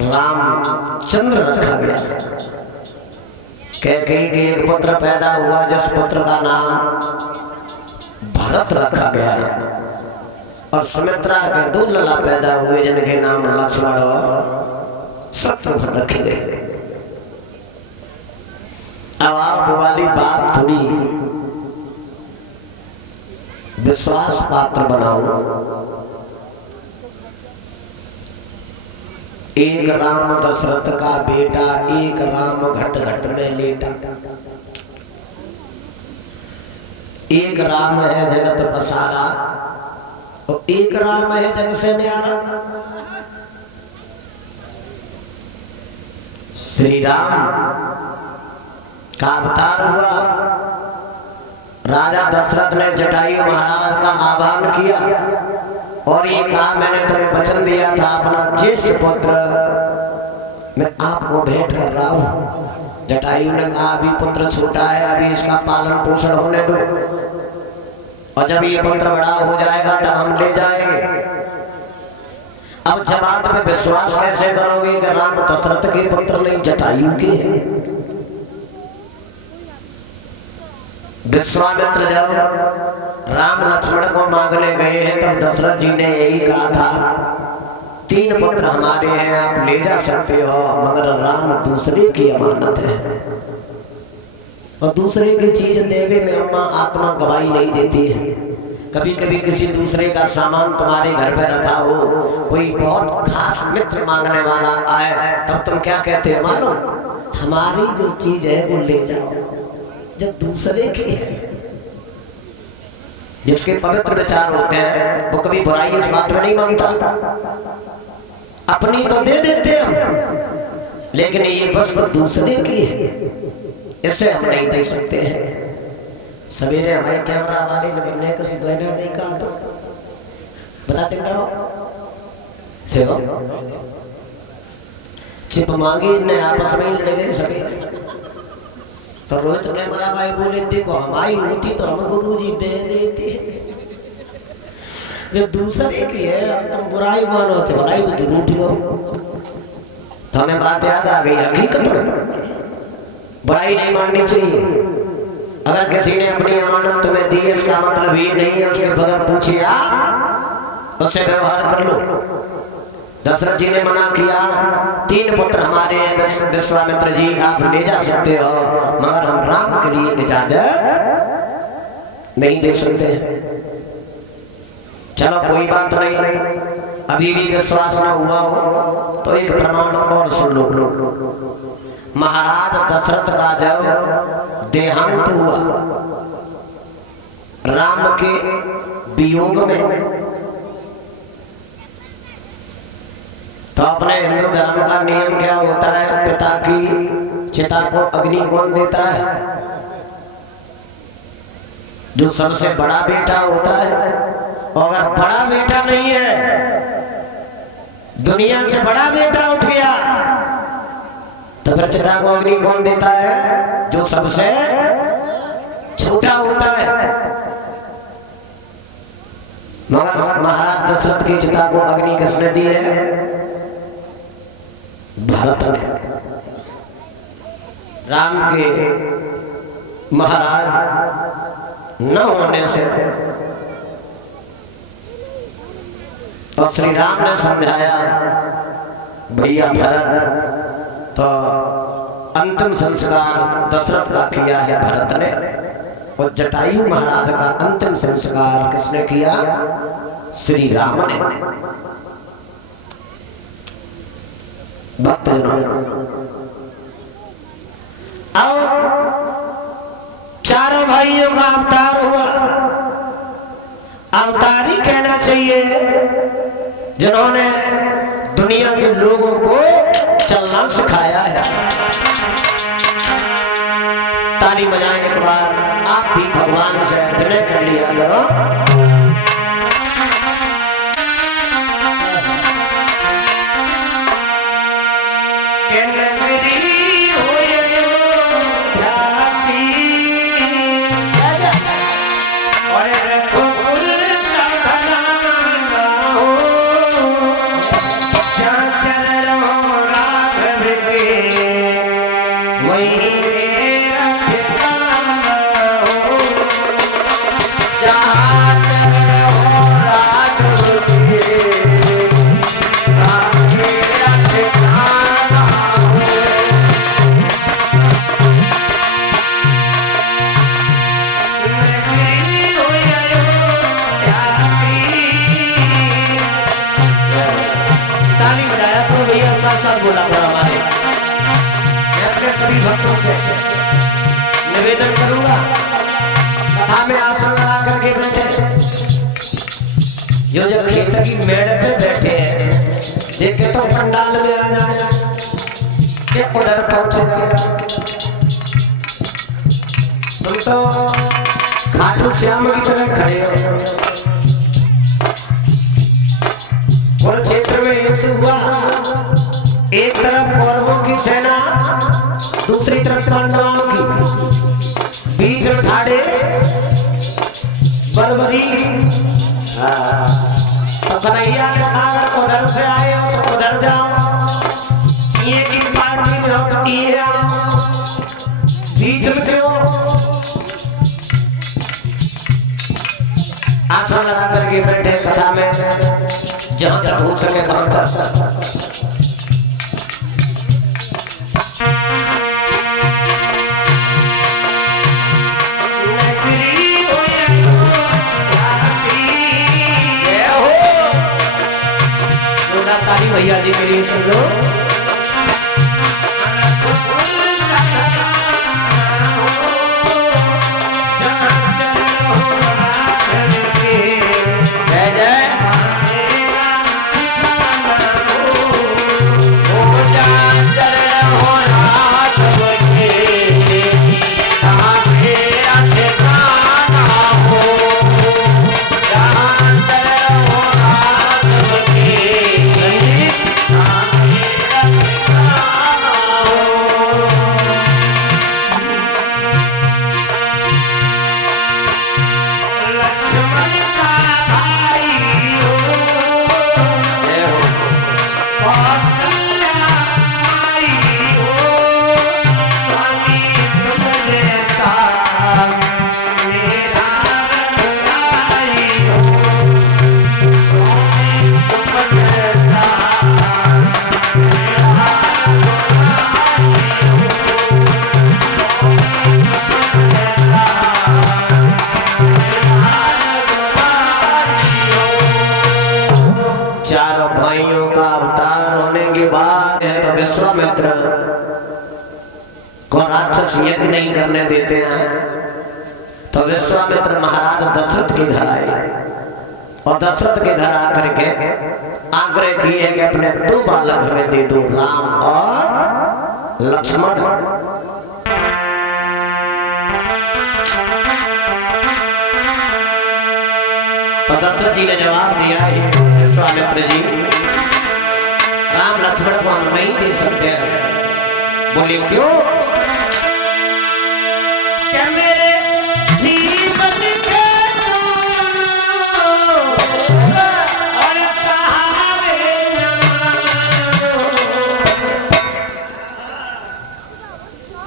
रामचंद्र रखा गया। कैकेयी के एक पुत्र पैदा हुआ जिस पुत्र का नाम भरत रखा गया, और सुमित्रा के दो लला पैदा हुए जिनके नाम लक्ष्मण और शत्रुघ्न रखे गए। अब आप वाली बात थोड़ी विश्वास पात्र बनाओ। एक राम दशरथ का बेटा, एक राम घट घट में लेटा। एक राम है जगत पसारा, और एक राम है जग से न्यारा। श्री राम का अवतार हुआ। राजा दशरथ ने जटायु महाराज का आह्वान किया और ये कहा, मैंने तुम्हें वचन दिया था अपना ज्येष्ठ पुत्र मैं आपको भेंट कर रहा हूं। जटायु ने कहा, अभी पुत्र छोटा है, अभी इसका पालन पोषण होने दो, और जब ये पुत्र बड़ा हो जाएगा तब हम ले जाएंगे। अब जब बात में विश्वास कैसे करोगे कि राम दशरथ के पुत्र नहीं जटायु के हैं? विश्वामित्र जब राम लक्ष्मण को मांगने गए हैं तब दशरथ जी ने यही कहा था, 3 पुत्र हमारे हैं, आप ले जा सकते हो, मगर राम दूसरे की अमानत है, और दूसरे की चीज देवे में अम्मा आत्मा गवाही नहीं देती है। कभी कभी किसी दूसरे का सामान तुम्हारे घर पे रखा हो, कोई बहुत खास मित्र मांगने वाला आए, तब तुम क्या कहते हो मालूम? हमारी जो चीज है वो ले जाओ, जब दूसरे की है। जिसके पवित्र विचार होते हैं वो कभी बुराई इस बात में नहीं मांगता। अपनी तो दे देते हम, लेकिन ये बस दूसरे की है, इसे हम नहीं दे सकते हैं। सवेरे हमारे कैमरा वाले ने किसी बहने देखा तो बता चल रहा हो चिप मांगी, इन्हें आपस में ही लड़ गए सवेरे। तो रोहित कैमरा भाई बोले, देखो हमारी होती तो हम गुरुजी दे देते, जो दूसरे की है अब तुम बुराई मानो, भलाई तो जरूर हो। तो हमें बात याद आ गई, हकीकत में बुराई नहीं माननी चाहिए। अगर किसी ने अपनी अमानत तुम्हें दी, इसका मतलब ये नहीं है उसके बगैर पूछे आप उससे व्यवहार कर लो। दशरथ जी ने मना किया, 3 पुत्र हमारे हैं विश्वामित्र जी, आप ले जा सकते हो, मगर हम राम के लिए इजाजत नहीं दे सकते। चलो कोई बात नहीं, अभी भी विश्वास न हुआ हो तो एक प्रमाण और सुन लो। महाराज दशरथ का जब देहांत हुआ राम के वियोग में, तो अपने हिंदू धर्म का नियम क्या होता है? पिता की चिता को अग्नि कौन देता है? जो सबसे बड़ा बेटा होता है। और अगर बड़ा बेटा नहीं है, दुनिया से बड़ा बेटा उठ गया, तो फिर चिता को अग्नि कौन देता है? जो सबसे छोटा होता है। मगर महाराज दशरथ की चिता को अग्नि किसने दी है? भरत ने। राम के महाराज न होने से तो श्री राम ने समझाया, भैया भरत, तो अंतिम संस्कार दशरथ का किया है भरत ने, और जटायु महाराज का अंतिम संस्कार किसने किया? श्री राम ने। भक्तजनों, अब चारों भाइयों का अवतार हुआ। अवतार ही कहना चाहिए जिन्होंने दुनिया के लोगों को चलना सिखाया है। ताली बजाएं एक बार, आप भी भगवान से विनय कर लिया करो। चरणों साथ साथ बोला था हमारे। मैं अपने सभी भक्तों से निवेदन करूंगा कथा में आसन लगा करके बैठे, जो जब खेत की मेड़ पे बैठे हैं देखे तो पंडाल में आ जाए क्या उधर पहुंचे। तुम तो खाटू श्याम की तरह खड़े हो। और क्षेत्र में युद्ध हुआ, एक तरफ कौरवों की सेना, दूसरी तरफ पांडवों की, बीच में ठाड़े बरबरी। तो कन्हैया ने कहा अगर उधर से आए हो तो उधर जाओ, ये की पार्टी में हो तो ये आओ, बीच में क्यों? आसन लगा करके बैठे कथा में जहां तक हो सके वहां तक। ताली भैया जी के लिए सुन लो। विश्वामित्र को राक्षस यज्ञ नहीं करने देते हैं, तो विश्वामित्र महाराज दशरथ के घर आए और दशरथ के घर आकर के आग्रह किए कि अपने दो बालक हमें दे दो, राम और लक्ष्मण। तो दशरथ जी ने जवाब दिया है विश्वामित्र जी, राम लक्ष्मण को हम नहीं दे सकते हैं। बोले क्यों? क्या मेरे जीवन के और सहारे न मानो,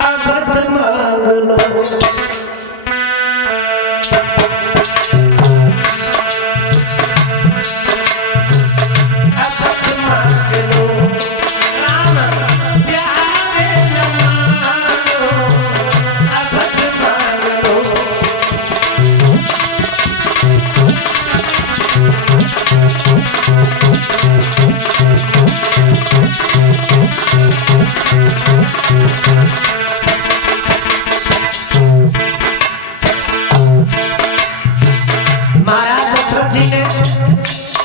अबध मांग लो।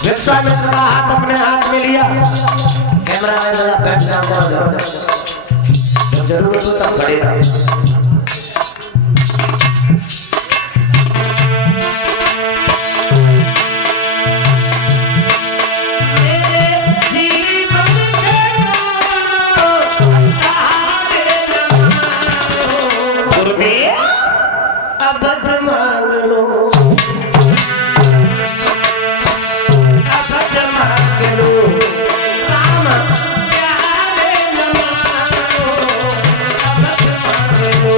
विश्वामित्र का हाथ अपने हाथ में लिया, कैमरा में जरा बैठ जाओ, जरूरत हो तब खड़े रहो। अबध मांग लो, अबध मांग लो, राम प्यारे न मानो, अबध मांग लो।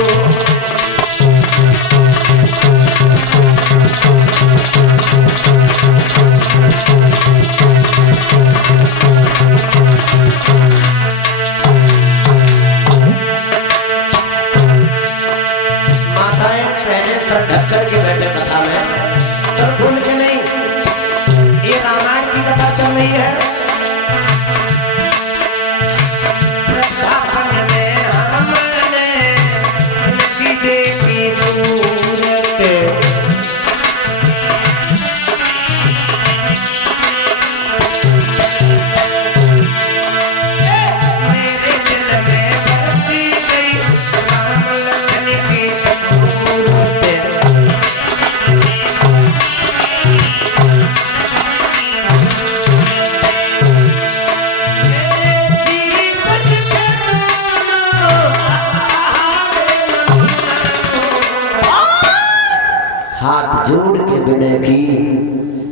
जोड़ के विनय की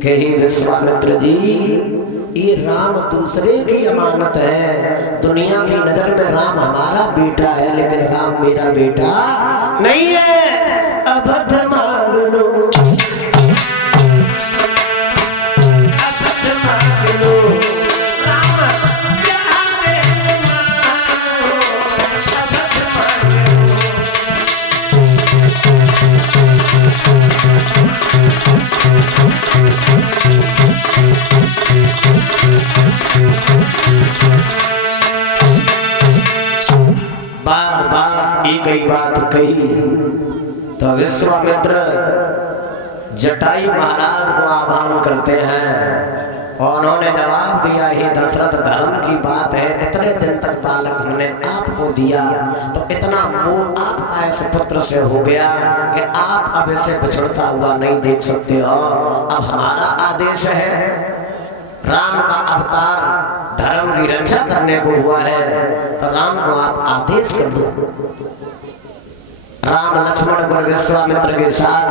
कि हे विश्वामित्र जी, ये राम दूसरे की अमानत है। दुनिया की नजर में राम हमारा बेटा है, लेकिन राम मेरा बेटा नहीं है। अबध मांग लो, अबध मांग लो, राम प्यारे मानो, अबध मांग लो। बार बार एक ही बात कही तो विश्वामित्र जटायु महाराज को आह्वान करते हैं और उन्होंने जवाब दिया, हे दशरथ, धर्म की बात है, इतने दिन तक बालक हमने आपको दिया तो इतना मोह आपका इस पुत्र से हो गया कि आप अब इसे बिछड़ता हुआ नहीं देख सकते हो। अब हमारा आदेश है, राम का अवतार धर्म की रक्षा करने को हुआ है, तो राम को आप आदेश कर दो। राम लक्ष्मण गुरु विश्वामित्र के साथ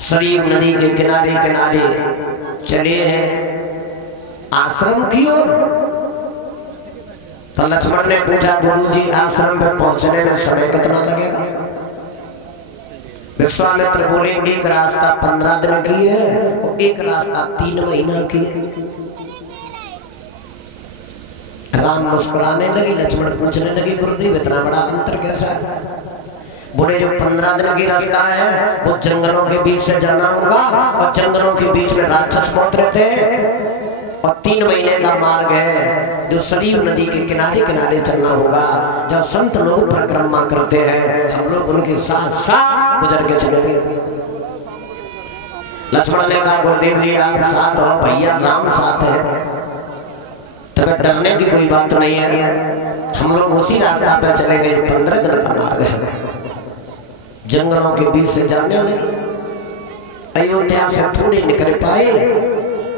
सरयू नदी के किनारे किनारे चले हैं आश्रम की ओर। तो लक्ष्मण ने पूछा, गुरुजी आश्रम पे पहुंचने में समय कितना लगेगा? विश्वामित्र बोले, एक रास्ता 15 दिन की है और एक रास्ता 3 महीना की है। राम मुस्कुराने लगे, लक्ष्मण पूछने लगे, गुरुदेव इतना बड़ा अंतर कैसा है? बोले, जो 15 दिन की रास्ता है वो जंगलों के बीच से जाना होगा और जंगलों के बीच में राक्षस बहुत रहते हैं, और 3 महीने का मार्ग है जो सरयू नदी के किनारे किनारे चलना होगा, जहाँ संत लोग परिक्रमा करते हैं, हम लोग उनके साथ साथ गुजर के चलेंगे। लक्ष्मण ने कहा, गुरुदेव जी आप साथ हो, भैया राम साथ है, तब डरने की कोई बात नहीं है, हम लोग उसी रास्ता पे चलेंगे। 15 दिन का मार्ग है, जंगलों के बीच से जाने लगे। अयोध्या से थोड़े निकल पाए,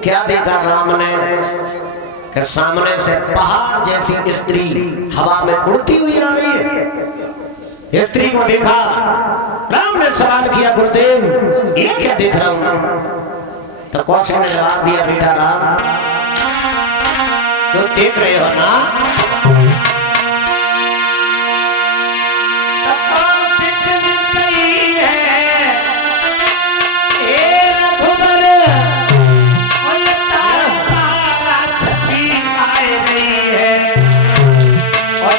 क्या देखा राम ने कि सामने से पहाड़ जैसी स्त्री हवा में उड़ती हुई आ रही है। स्त्री को देखा, राम ने सवाल किया, गुरुदेव ये क्या देख रहा हूं? तो कौशल ने जवाब दिया, बेटा राम, जो देख रहे हो ना,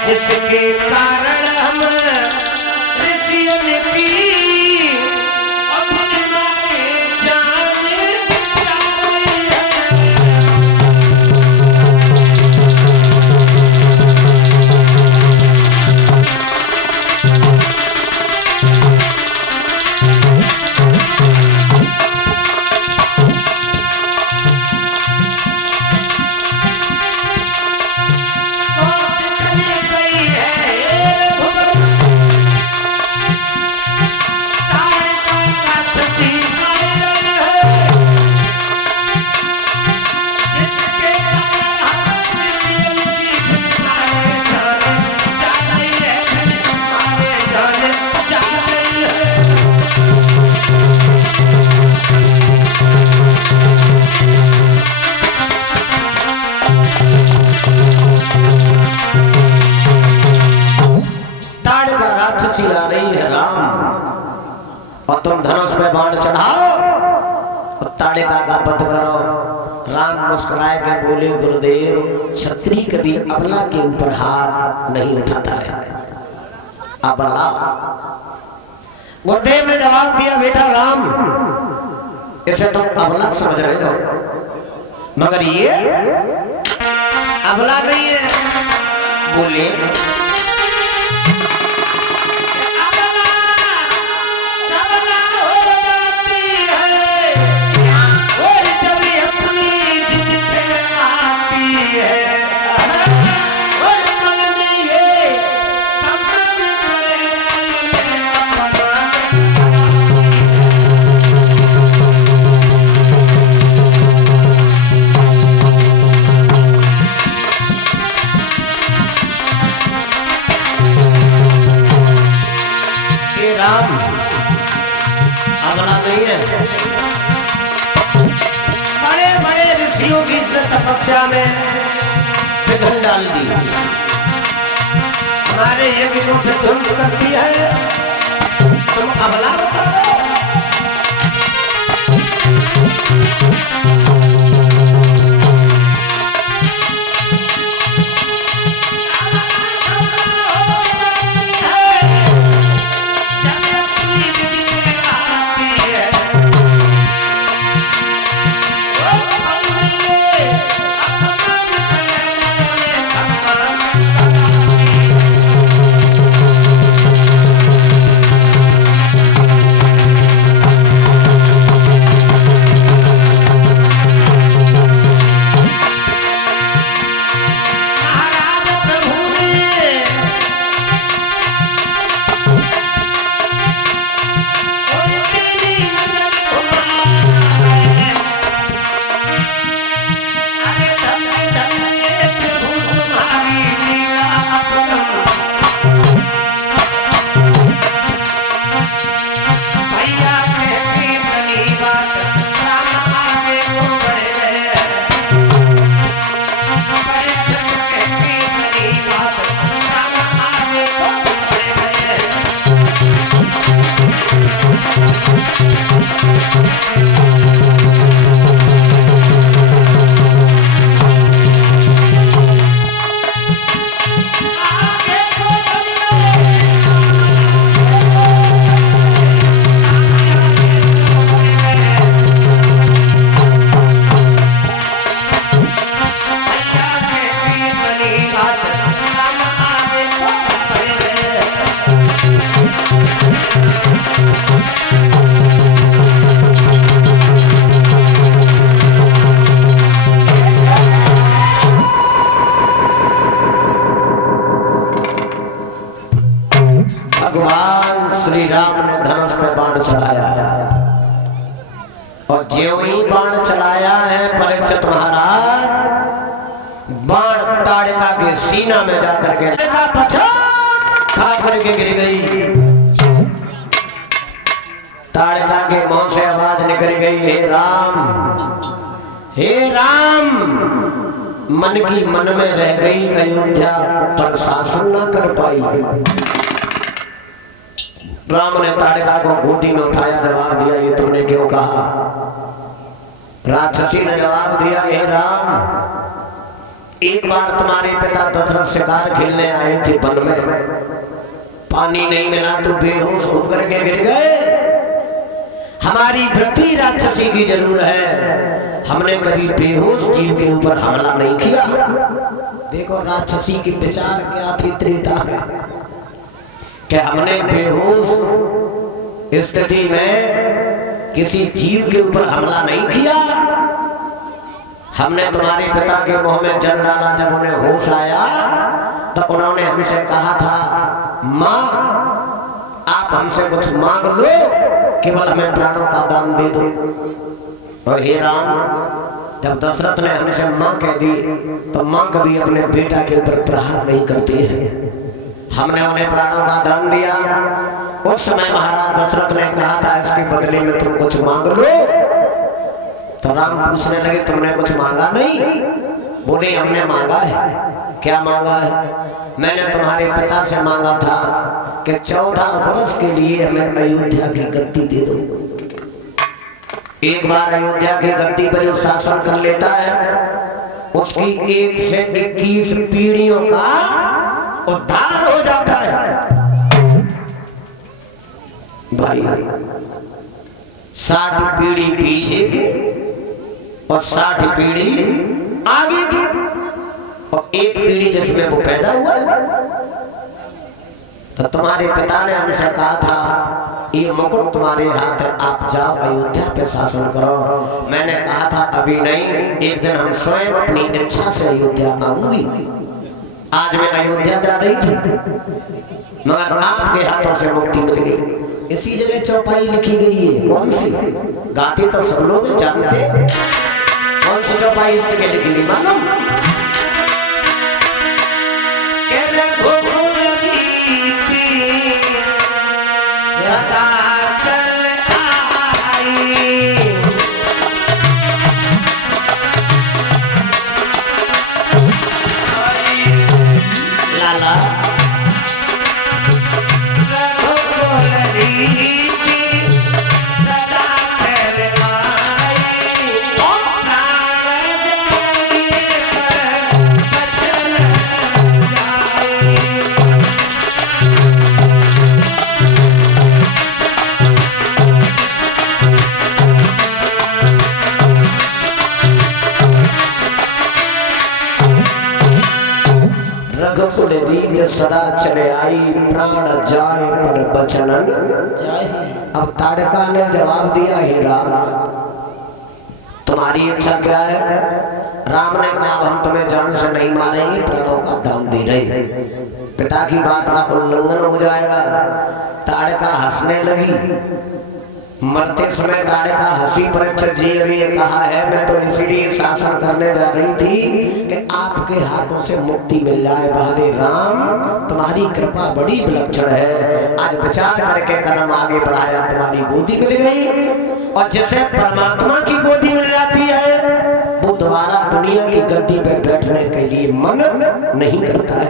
जिसके कारण हम ऋषियों ने की अपनी मारे जान प्यारी है। आ रही है राम, और तुम धनुष में बाण चढ़ाओ और ताड़िका का वध करो। राम मुस्कुराए के बोले, गुरुदेव, क्षत्रिय कभी अबला के ऊपर हाथ नहीं उठाता है। अबला? गुरुदेव ने जवाब दिया, बेटा राम, इसे तुम अबला समझ रहे हो, मगर ये अबला नहीं है। बोले, नहीं है। बड़े बड़े ऋषियों की तपस्या में विघ्न डाल दी, हमारे यज्ञों पे ध्वंस करती है। तुम अबला बताओ। भगवान श्री राम ने धनुष पे बाण चलाया है और ज्यों ही बाण चलाया है परीक्षित महाराज, बाण ताड़का के सीना में जाकर के खा करके गिर गई। ताड़का के मुंह से आवाज निकल गई, हे राम, हे राम। मन की मन में रह गई, अयोध्या पर शासन न कर पाई। राम ने ताड़का को गोदी में उठाया, जवाब दिया, ये तुमने क्यों कहा? राक्षसी ने जवाब दिया, हे राम, एक बार तुम्हारे पिता दशरथ शिकार खेलने आए थे वन में, पानी नहीं मिला तो बेहोश होकर के गिर गए। हमारी वृत्ति राक्षसी की जरूर है, हमने कभी बेहोश जीव के ऊपर हमला नहीं किया। देखो राक्षसी की विचार क्या थी त्रेता में, कि हमने बेहोश स्थिति में किसी जीव के ऊपर हमला नहीं किया। हमने तुम्हारे पिता के मुंह में जल डाला, जब उन्हें होश आया तो उन्होंने हमसे कहा था, माँ आप हमसे कुछ मांग लो, केवल हमें प्राणों का दान दे दो। और हे राम, जब दशरथ ने हमसे माँ कह दी तो माँ कभी अपने बेटा के ऊपर प्रहार नहीं करती है। हमने उन्हें प्राणों का दान दिया। उस समय महाराज दशरथ ने कहा था, इसके बदले में तुम कुछ मांग लो। तो राम पूछने लगे, तुमने कुछ मांगा नहीं? बोले, हमने मांगा है। क्या मांगा है? मैंने तुम्हारे पिता से मांगा था कि 14 वर्ष के लिए हमें अयोध्या की गद्दी दे दो। एक बार अयोध्या की गद्दी पर जो शासन कर लेता है, उसकी 1 से 21 पीढ़ियों का उद्धार हो जाता है। भाई 60 पीढ़ी पीछे की और 60 पीढ़ी आगे की, और एक पीढ़ी जिसमें वो पैदा हुआ। तो तुम्हारे पिता ने हमसे कहा था, ये मुकुट तुम्हारे हाथ है, आप जाओ अयोध्या पे शासन करो। मैंने कहा था अभी नहीं, एक दिन हम स्वयं अपनी इच्छा से अयोध्या आऊंगी। आज मैं अयोध्या जा रही थी, मगर आपके हाथों से मुक्ति मिल गई। इसी जगह चौपाई लिखी गई है। कौन सी? गाते तो सब लोग जानते। कौन सी चौपाई इस जगह लिखी गई मालूम? सदा चल आई लाला रघुकुल रीत सदा चले आई, प्राण जाए पर बचनन। अब ताड़का ने जवाब दिया, हे राम तुम्हारी इच्छा क्या है? राम ने कहा, हम तुम्हें जान से नहीं मारेंगे, प्राणों का दान दे रहे। पिता की बात का उल्लंघन हो जाएगा। ताड़का हंसने लगी। मरते समय ताड़का हंसी परीक्षा जी रही कहा है, मैं तो इसीलिए शासन करने जा रही थी कि आपके हाथों से मुक्ति मिल जाए। बहारे राम तुम्हारी कृपा बड़ी विलक्षण है। आज विचार करके कदम आगे बढ़ाया, तुम्हारी गोदी मिल गई। और जैसे परमात्मा की गोदी मिल जाती है, वो दोबारा दुनिया की गद्दी पे बैठने के लिए मन नहीं करता है।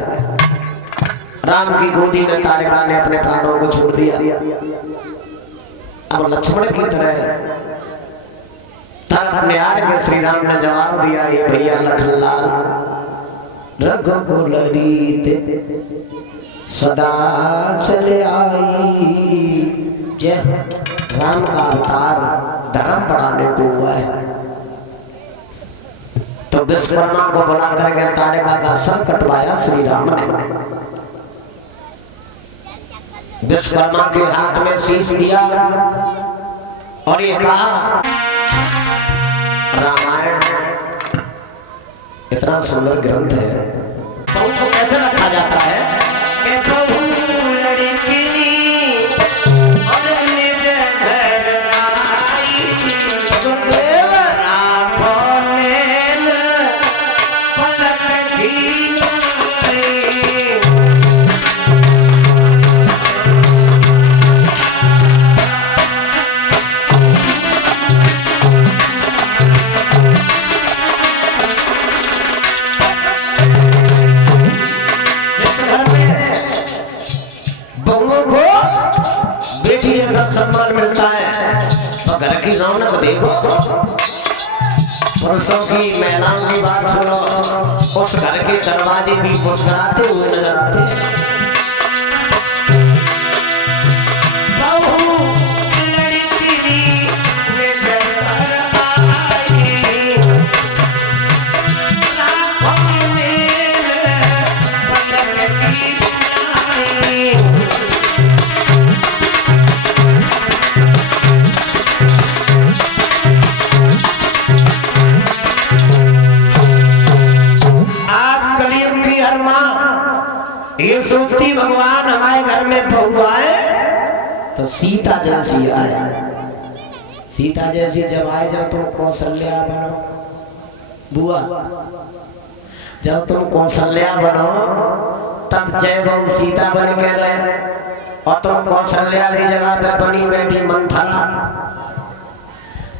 राम की गोदी में ताड़का ने अपने प्राणों को छोड़ दिया। अब लक्ष्मण की तरह तरफ निहार के श्री राम ने जवाब दिया, ये भैया लखनलाल रघुकुल रीत सदा चले आई। राम का अवतार धर्म बढ़ाने को हुआ है। तो विश्वकर्मा को बुला करके ताड़का का सर कटवाया श्री राम ने। विश्वकर्मा के हाथ में शीश दिया और ये कहा, रामायण इतना सुंदर ग्रंथ है, बहू को कैसे रखा जाता है कि बहू लड़किनी और निज घर आई, गुरुदेव राखो नैन पलक की माई। सम्मान मिलता है और घर की रौनक देखो। पुरुषों की महिलाओं की बात सुनो, उस घर के दरवाजे भी मुस्कुराते हुए नजर आते। ये सोचती भगवान हमारे घर में बहू आए तो सीता जैसी आए। सीता जैसी जब आए, जब तुम कौशल्या बनो बुआ, जब तुम कौशल्या बनो तब जय बहू सीता बन के रहे। और तुम कौशल्या की जगह पे बनी बैठी मंथरा,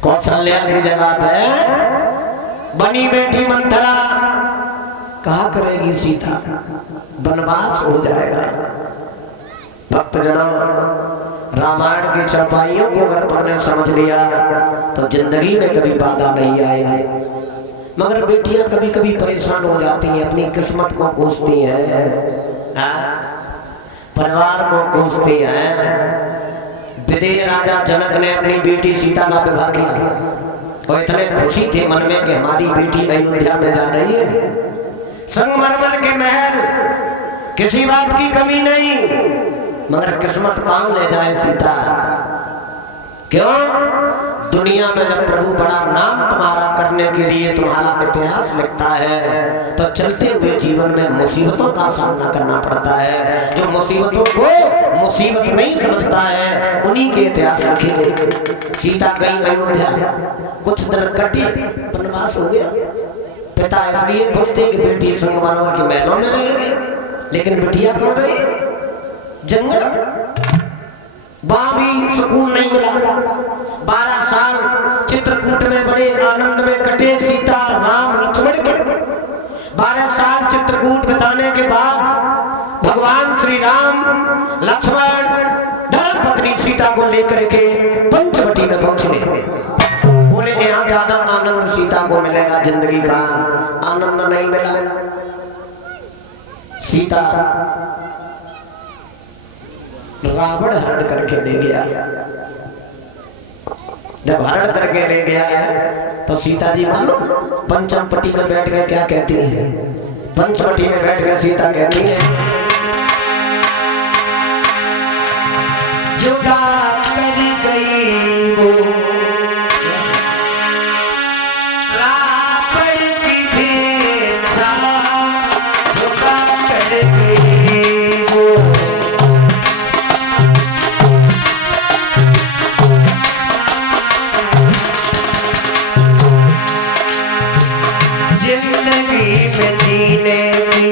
कौशल्या की जगह पे बनी बैठी मंथरा। कहा करेगी सीता, वनवास हो जाएगा। भक्तजनों, रामायण की चौपाइयों को अगर तुमने समझ लिया तो जिंदगी में कभी बाधा नहीं आएगी। मगर बेटियां कभी कभी परेशान हो जाती हैं, अपनी किस्मत को कोसती हैं, परिवार को कोसती हैं। विदेह राजा जनक ने अपनी बेटी सीता का विवाह किया और इतने खुशी थे मन में कि हमारी बेटी अयोध्या में जा रही है। संगमरमर के महल, किसी बात की कमी नहीं, मगर किस्मत कहां ले जाए सीता। क्यों? दुनिया में जब प्रभु बड़ा नाम तुम्हारा करने के लिए तुम्हारा इतिहास लिखता है तो चलते हुए जीवन में मुसीबतों का सामना करना पड़ता है। जो मुसीबतों को मुसीबत नहीं समझता है उन्हीं के इतिहास लिखेंगे। सीता गई अयोध्या, कुछ दिन कटी, वनवास हो गया। पिता इसलिए खुश थे कि बेटी संगमरमर की महलों में रहेगी, लेकिन बिटिया कौन रही? जंगल, वहां भी सुकून नहीं मिला। 12 साल चित्रकूट में बड़े आनंद में कटे सीता राम लक्ष्मण के। 12 साल चित्रकूट बिताने के बाद भगवान श्री राम लक्ष्मण धर्मपत्नी सीता को लेकर के पंचवटी में पहुंच गए। उन्हें यहाँ ज्यादा आनंद सीता को मिलेगा, जिंदगी का आनंद नहीं मिला। सीता रावण हरण करके ले गया। जब हरण करके ले गया है तो सीता जी मालूम पंचवटी में बैठ गए क्या कहती है? पंचवटी में बैठ गए सीता कहती है, जुदा कर गई वो रावण की भेषा, जुदा कर गई वो। जिंदगी में जीने की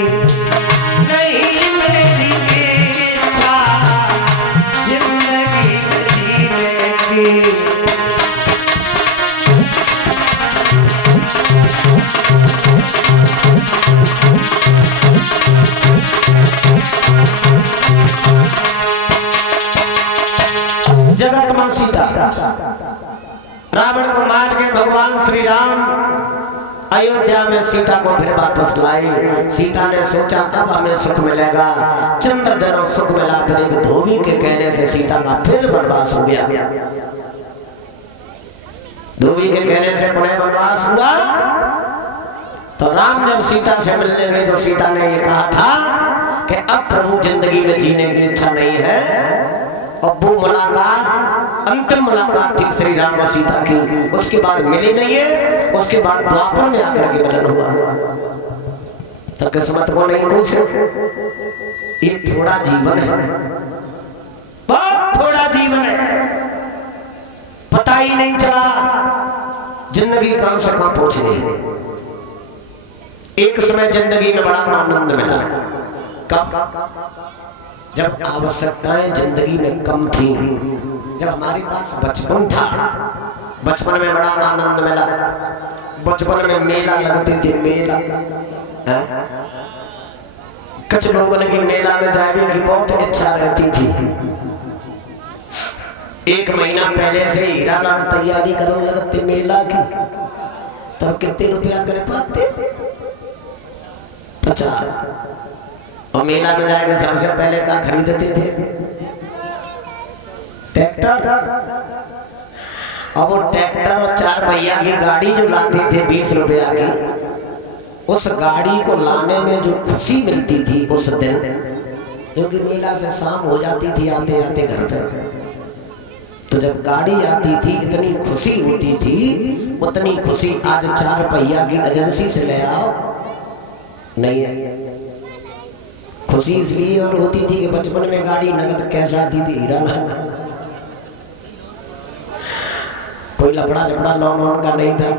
नहीं मेरी इच्छा, जिंदगी में जीने की। जगत मां सीता रावण को मार के भगवान श्री राम अयोध्या में सीता को फिर वापस लाई। सीता ने सोचा अब हमें सुख मिलेगा, चंद्र दिनों सुख मिला। फिर एक धोबी के कहने से सीता का फिर वनवास हो गया। धोबी के कहने से पुनः वनवास हुआ। तो राम जब सीता से मिलने गए तो सीता ने ये कहा था कि अब प्रभु जिंदगी में जीने की इच्छा नहीं है। और वो मुलाकात अंतिम मुलाकात थी श्री राम और सीता की, उसके बाद मिली नहीं है। उसके बाद द्वापर में आकर के मिलन हुआ। तो किस्मत को नहीं कुछ, ये थोड़ा जीवन है, बहुत थोड़ा जीवन है, पता ही नहीं चला जिंदगी कहां से कहां पहुंच गई। एक समय जिंदगी में बड़ा आनंद मिला। कब? जब आवश्यकताएं जिंदगी में कम थी, जब हमारे पास बचपन था। बचपन में बड़ा आनंद मिला। बचपन में मेला लगते थे, मेला कुछ लोगों की मेला में जाने की बहुत इच्छा रहती थी। एक महीना पहले से हीरा लाल तैयारी करने लगते मेला की। तब कितने रुपया कर पाते? 50। और मेला में जाएगा सबसे पहले क्या खरीदते थे? ट्रैक्टर। अब वो ट्रैक्टर और 4 पहिया की गाड़ी जो लाते थे 20 रुपया की, उस गाड़ी को लाने में जो खुशी मिलती थी उस दिन, क्योंकि मेला से शाम हो जाती थी आते आते घर पे, तो जब गाड़ी आती थी इतनी खुशी होती थी, उतनी खुशी आज 4 पहिया की एजेंसी से ले आओ नहीं है। खुशी इसलिए और होती थी कि बचपन में गाड़ी नगद कैश आती थी, हीरा कोई लफड़ा झपड़ा लोन वोन का नहीं था।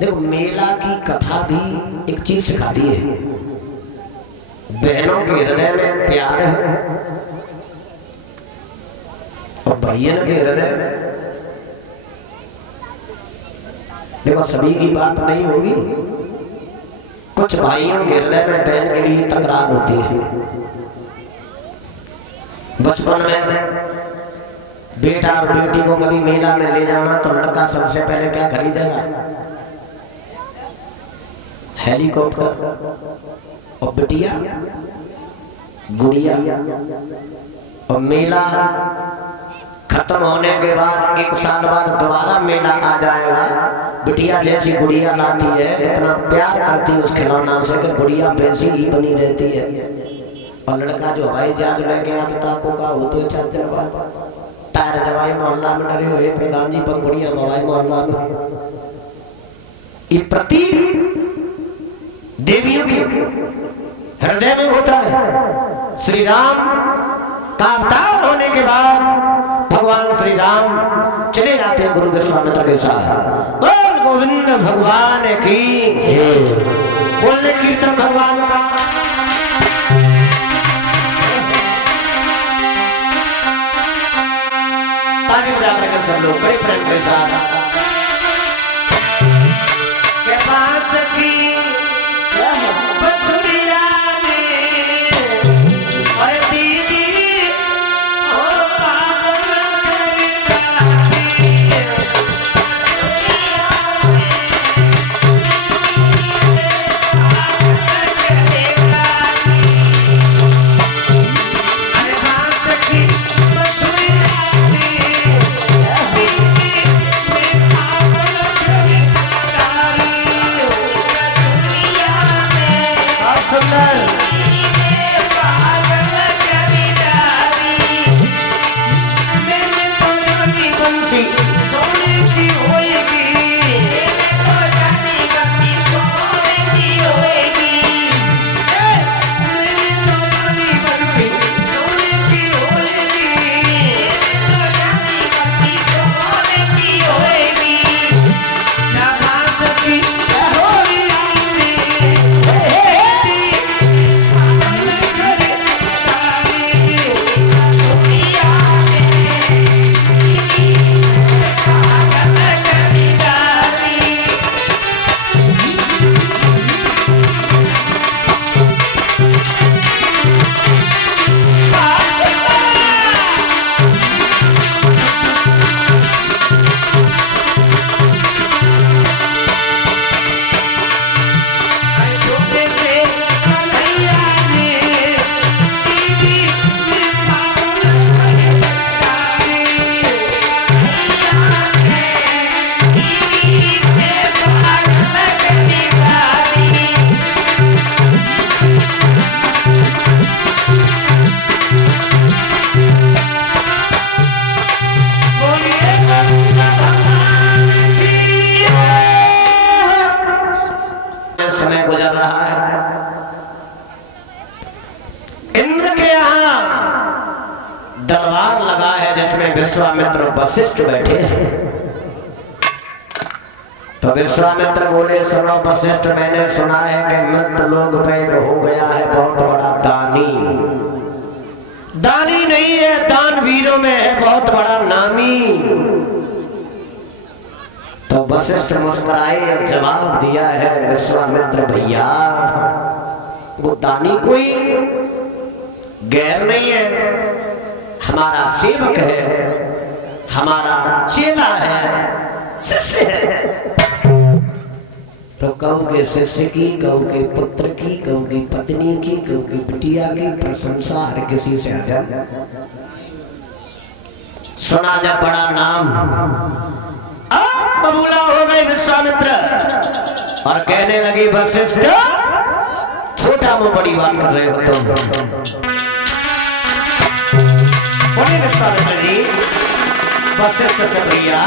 देखो मेला की कथा भी एक चीज सिखाती है, बहनों के हृदय में प्यार है और भाइयों के हृदय में, देखो सभी की बात नहीं होगी, कुछ भाइयों के हृदय में बहन के लिए तकरार होती है। बचपन में बेटा और बेटी को कभी मेला में ले जाना तो लड़का सबसे पहले क्या खरीदेगा? हेलीकॉप्टर। और बिटिया गुड़िया। और मेला खत्म होने के बाद 1 साल बाद दोबारा मेला आ जाएगा। बिटिया जैसी गुड़िया लाती है, इतना प्यार करती है उस खिलौना से कि गुड़िया वैसी ही बनी रहती है। और लड़का जो हवाई जहाज लेके आता को का हो तो 4 दिन बाद टायर जवाई मोहल्ला में डरे हुए प्रधान जी पंगुड़िया हवाई मोहल्ला में। ये प्रतीक देवियों के हृदय में होता है। श्री राम का अवतार होने के बाद भगवान श्री राम चले जाते हैं गुरु विश्वामित्र के साथ। बोल गोविंद भगवान की, बोलने कीर्तन भगवान का। ताली बजा कर सब लोग बड़े प्रेम के साथ। के पास की बसुरिया ने सुंदर। बंसी सोने की होएगी, बंसी सोने की होएगी, ना भांस की होगी। समय गुजर रहा है, इंद्र के यहाँ दरबार लगा है जिसमें विश्वामित्र वशिष्ठ बैठे हैं। तो विश्वामित्र बोले, सुनो वशिष्ठ, मैंने सुना है कि मृत्यु लोक पे एक हो गया है बहुत बड़ा दानी। दानी नहीं है, दानवीरों में है बहुत बड़ा नामी। तो वशिष्ठ मुस्कुराए और जवाब दिया है, विश्वामित्र भैया, वो दानी कोई गैर नहीं है, हमारा सेवक है, हमारा चेला है, शिष्य है। तो कहू के शिष्य की, कहू के पुत्र की, कहू की पत्नी की, कहू की बिटिया की प्रशंसा हर किसी से अजब। सुना जब बड़ा नाम, बबूला हो गए विश्वामित्र और कहने लगी, वशिष्ठ छोटा मुंह बड़ी बात कर रहे हो तुम। बोले विश्वामित्र जी वशिष्ठ से, भैया